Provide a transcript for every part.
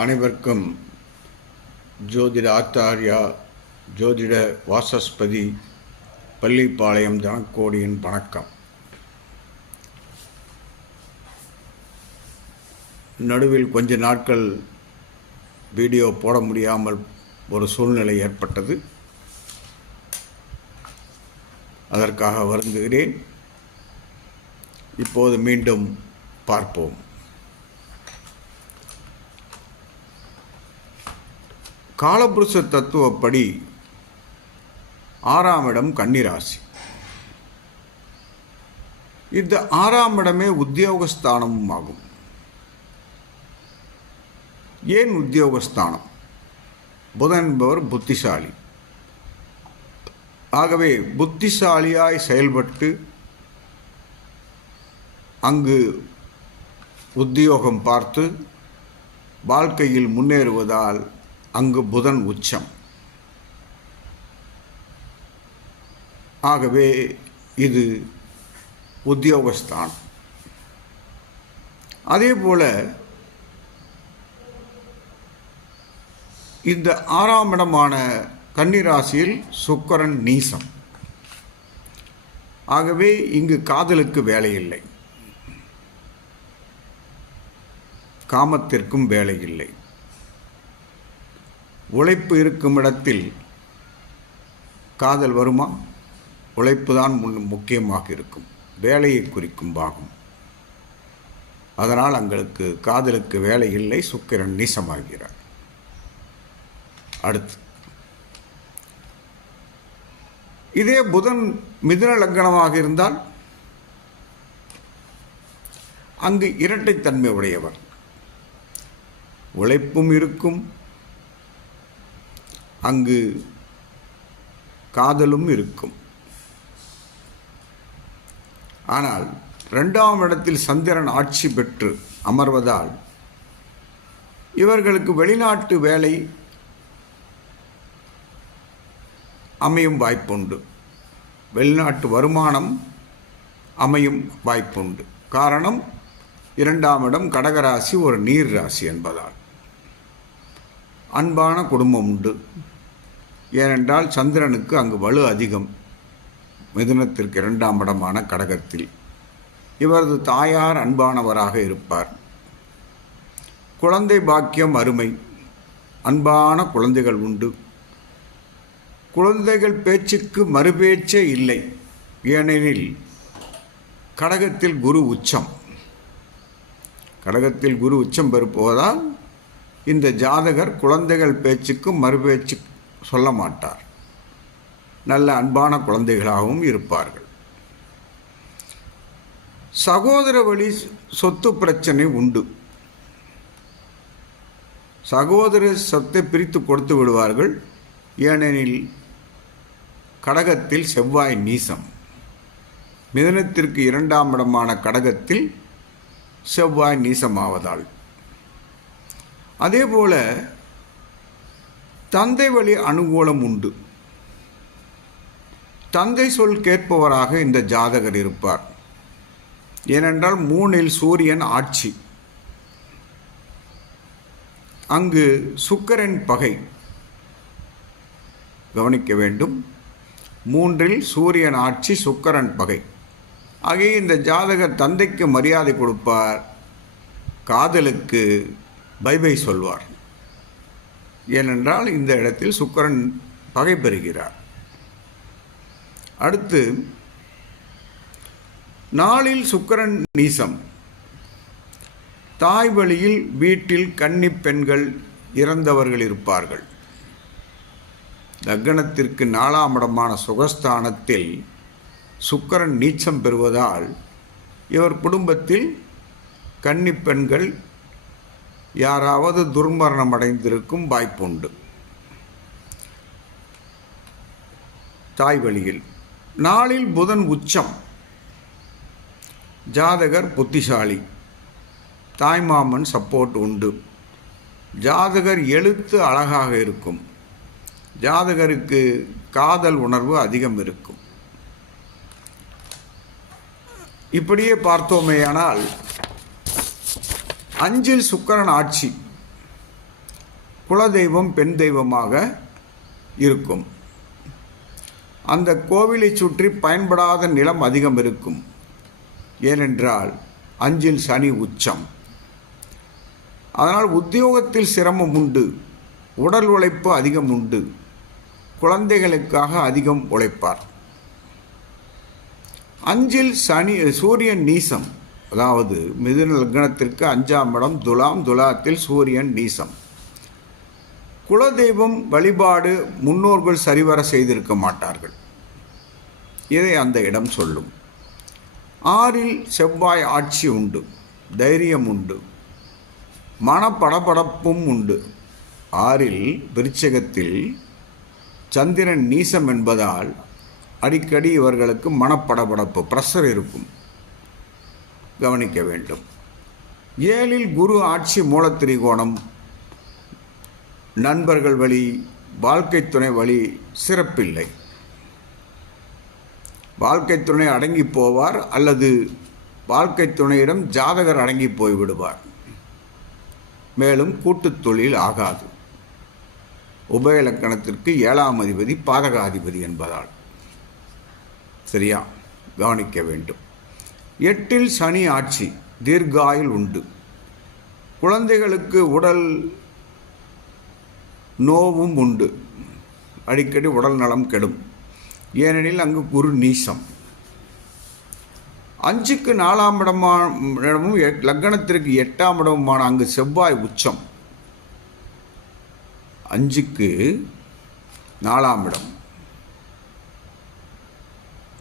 அனைவருக்கும் ஜோதிட ஆச்சாரியா ஜோதிட வாசஸ்பதி பள்ளிப்பாளையம் தனக்கோடியின் வணக்கம். நடுவில் கொஞ்ச நாட்கள் வீடியோ போட முடியாமல் ஒரு சூழ்நிலை ஏற்பட்டது. அதற்காக வருந்துகிறேன். இப்போது மீண்டும் பார்ப்போம். காலபுருஷ தத்துவப்படி ஆறாம் இடம் கன்னிராசி. இந்த ஆறாம் இடமே உத்தியோகஸ்தானமும் ஆகும். ஏன் உத்தியோகஸ்தானம்? புதன் என்பவர் புத்திசாலி. ஆகவே புத்திசாலியாய் செயல்பட்டு அங்கு உத்தியோகம் பார்த்து வாழ்க்கையில் முன்னேறுவதால் அங்கு புதன் உச்சம். ஆகவே இது உத்தியோகஸ்தானம் அதே போல் இந்த ஆறாம் இடமான கன்னிராசியில் சுக்கரன் நீசம். ஆகவே இங்கு காதலுக்கு வேலை இல்லை காமத்திற்கும் வேலை இல்லை உழைப்பு இருக்கும் இடத்தில் காதல் வருமா? உழைப்பு தான் முன் முக்கியமாக இருக்கும். வேலையை குறிக்கும் பாகம். அதனால் அங்களுக்கு காதலுக்கு வேலை இல்லை சுக்கிரன் நீசமாகிறார். அடுத்து. இதே புதன் மிதுன லக்னமாக இருந்தால் அங்கு இரட்டைத்தன்மை உடையவர். உழைப்பும் இருக்கும் அங்கு காதலும் இருக்கும். ஆனால் இரண்டாம் இடத்தில் சந்திரன் ஆட்சி பெற்று அமர்வதால் இவர்களுக்கு வெளிநாட்டு வேலை அமையும் வாய்ப்புண்டு. வெளிநாட்டு வருமானம் அமையும் வாய்ப்புண்டு. காரணம் இரண்டாம் இடம் கடகராசி ஒரு நீர் ராசி என்பதால். அன்பான குடும்பம் உண்டு ஏனென்றால் சந்திரனுக்கு அங்கு வலு அதிகம். மிதுனத்திற்கு இரண்டாம் இடமான கடகத்தில். இவரது தாயார் அன்பானவராக இருப்பார். குழந்தை பாக்கியம் அருமை. அன்பான குழந்தைகள் உண்டு. குழந்தைகள் பேச்சுக்கு மறுபேச்சே இல்லை. ஏனெனில் கடகத்தில் குரு உச்சம். கடகத்தில் குரு உச்சம் பெறுப்போவதால் இந்த ஜாதகர் குழந்தைகள் பேச்சுக்கும் மறுபேச்சு சொல்ல மாட்டார் நல்ல அன்பான குழந்தைகளாகவும் இருப்பார்கள். சகோதர வழி சொத்து பிரச்சனை உண்டு. சகோதர சொத்தை பிரித்து கொடுத்து விடுவார்கள். ஏனெனில் கடகத்தில் செவ்வாய் நீசம். மிதனத்திற்கு இரண்டாம் இடமான கடகத்தில் செவ்வாய் நீசமாவதால். அதேபோல தந்தை வழி அனுகூலம் உண்டு. தந்தை சொல் கேட்பவராக இந்த ஜாதகர் இருப்பார். ஏனென்றால் மூணில் சூரியன் ஆட்சி. அங்கு சுக்கரன் பகை. கவனிக்க வேண்டும். மூன்றில் சூரியன் ஆட்சி சுக்கரன் பகை. ஆகிய இந்த ஜாதகர் தந்தைக்கு மரியாதை கொடுப்பார். காதலுக்கு பைபை சொல்வார். ஏனென்றால் இந்த இடத்தில் சுக்கரன் பகை பெறுகிறார். அடுத்து நாளில் சுக்கரன் நீசம். தாய் வழியில் வீட்டில் கன்னி பெண்கள் இறந்தவர்கள் இருப்பார்கள். லக்னத்திற்கு நாலாம் இடமான சுகஸ்தானத்தில் சுக்கரன் நீச்சம் பெறுவதால் இவர் குடும்பத்தில் கன்னி பெண்கள் யாராவது துர்மரணம் அடைந்திருக்கும் வாய்ப்புண்டு. தாய் வழியில். நாளில் புதன் உச்சம். ஜாதகர் புத்திசாலி. தாய்மாமன் சப்போர்ட் உண்டு. ஜாதகர் எழுத்து அழகாக இருக்கும். ஜாதகருக்கு காதல் உணர்வு அதிகம் இருக்கும். இப்படியே பார்த்தோமேயானால் அஞ்சில் சுக்கரன் ஆட்சி. குலதெய்வம் பெண் தெய்வமாக இருக்கும். அந்த கோவிலை சுற்றி பயன்படாத நிலம் அதிகம் இருக்கும். ஏனென்றால் அஞ்சில் சனி உச்சம். அதனால் உத்தியோகத்தில் சிரமம் உண்டு. உடல் உழைப்பு அதிகம் உண்டு. குழந்தைகளுக்காக அதிகம் உழைப்பார். அஞ்சில் சனி சூரியன் நீசம். அதாவது மிதுன லக்னத்திற்கு அஞ்சாம் இடம் துலாம் துலாத்தில் சூரியன் நீசம். குலதெய்வம் வழிபாடு முன்னோர்கள் சரிவர செய்திருக்க மாட்டார்கள். இதை அந்த இடம் சொல்லும். ஆறில் செவ்வாய் ஆட்சி உண்டு தைரியம் உண்டு மனப்படபடப்பும் உண்டு. ஆறில் விருச்சகத்தில் சந்திரன் நீசம் என்பதால் அடிக்கடி இவர்களுக்கு மனப்படபடப்பு ப்ரெஷர் இருக்கும். கவனிக்க வேண்டும். ஏழில் குரு ஆட்சி மூலத்திரிகோணம் நண்பர்கள் வழி வாழ்க்கை துணை வழி சிறப்பில்லை. வாழ்க்கை துணை அடங்கி போவார் அல்லது வாழ்க்கை துணையிடம் ஜாதகர் அடங்கி போய்விடுவார் மேலும் கூட்டுத் தொழில் ஆகாது. உபயலக்கணத்திற்கு ஏழாம் அதிபதி பாதகாதிபதி என்பதால். சரியா? கவனிக்க வேண்டும். எட்டில் சனி ஆட்சி தீர்காயில் உண்டு. குழந்தைகளுக்கு உடல் நோவும் உண்டு. அடிக்கடி உடல் நலம் கெடும். ஏனெனில் அங்கு குரு நீசம். அஞ்சுக்கு நாலாம் இடமான இடமும் எ- லக்னத்திற்கு எட்டாம் இடமுமான அங்கு செவ்வாய் உச்சம். அஞ்சுக்கு நாலாம் இடம்.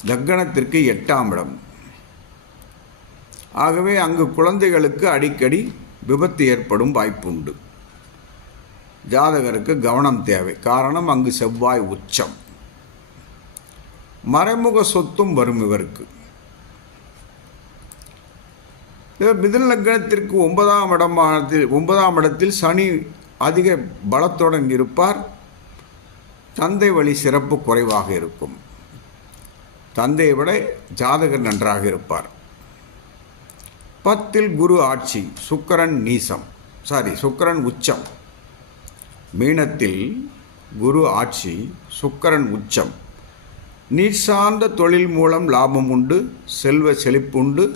லக்னத்திற்கு எட்டாம் இடம். ஆகவே அங்கு குழந்தைகளுக்கு அடிக்கடி விபத்து ஏற்படும் வாய்ப்புண்டு. ஜாதகருக்கு கவனம் தேவை. காரணம் அங்கு செவ்வாய் உச்சம். மறைமுக சொத்தும் வரும் இவருக்கு. இவர் லக்னத்திற்கு ஒன்பதாம் இடமானத்தில் ஒன்பதாம் இடத்தில் சனி அதிக பலத்துடன் இருப்பார். தந்தை வழி சிறப்பு குறைவாக இருக்கும். தந்தையை விட ஜாதகர் நன்றாக இருப்பார். பத்தில் குரு ஆட்சி சுக்கரன் நீசம். சாரி சுக்கரன் உச்சம். மீனத்தில் குரு ஆட்சி சுக்கரன் உச்சம். நீர் சார்ந்த தொழில் மூலம் லாபம் உண்டு செல்வ செழிப்புண்டு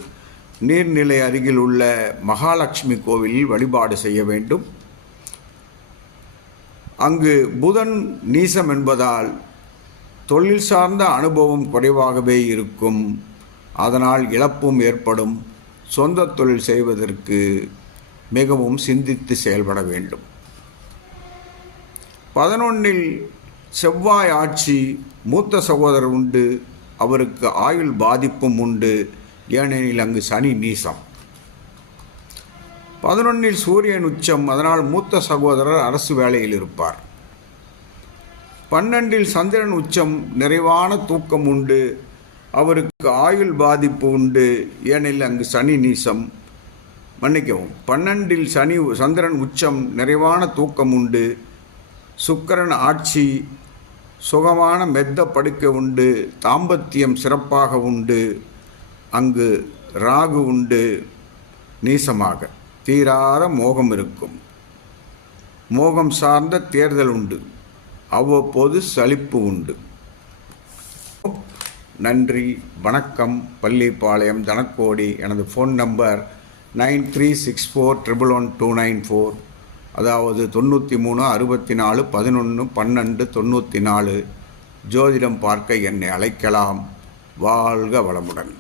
நீர்நிலை அருகில் உள்ள மகாலட்சுமி கோவிலில் வழிபாடு செய்ய வேண்டும். அங்கு புதன் நீசம் என்பதால் தொழில் சார்ந்த அனுபவம் குறைவாகவே இருக்கும். அதனால் இழப்பும் ஏற்படும். சொந்த தொழில் செய்வதற்கு மிகவும் சிந்தித்து செயல்பட வேண்டும். பதினொன்னில் செவ்வாய் ஆட்சி மூத்த சகோதரர் உண்டு அவருக்கு ஆயுள் பாதிப்பும் உண்டு ஏனெனில் அங்கு சனி நீசம். பதினொன்னில் சூரியன் உச்சம் அதனால் மூத்த சகோதரர் அரசு வேலையில் இருப்பார். பன்னெண்டில் சந்திரன் உச்சம் நிறைவான தூக்கம் உண்டு அவருக்கு ஆயுள் பாதிப்பு உண்டு. ஏனெனில் அங்கு சனி நீசம். மன்னிக்கவும் பன்னெண்டில் சனி சந்திரன் உச்சம் நிறைவான தூக்கம் உண்டு. சுக்கரன் ஆட்சி சுகமான மெத்த படுக்கை உண்டு. தாம்பத்தியம் சிறப்பாக உண்டு. அங்கு ராகு உண்டு. நீசமாக தீராத மோகம் இருக்கும். மோகம் சார்ந்த தேர்தல் உண்டு. அவ்வப்போது சலிப்பு உண்டு. நன்றி வணக்கம் பள்ளிப்பாளையம் தனக்கோடி எனது phone number nine three six four triple one two nine four அதாவது தொண்ணூற்றி மூணு அறுபத்தி நாலு பதினொன்று பன்னெண்டு தொண்ணூற்றி நாலு. ஜோதிடம் பார்க்க என்னை அழைக்கலாம். வாழ்க வளமுடன்.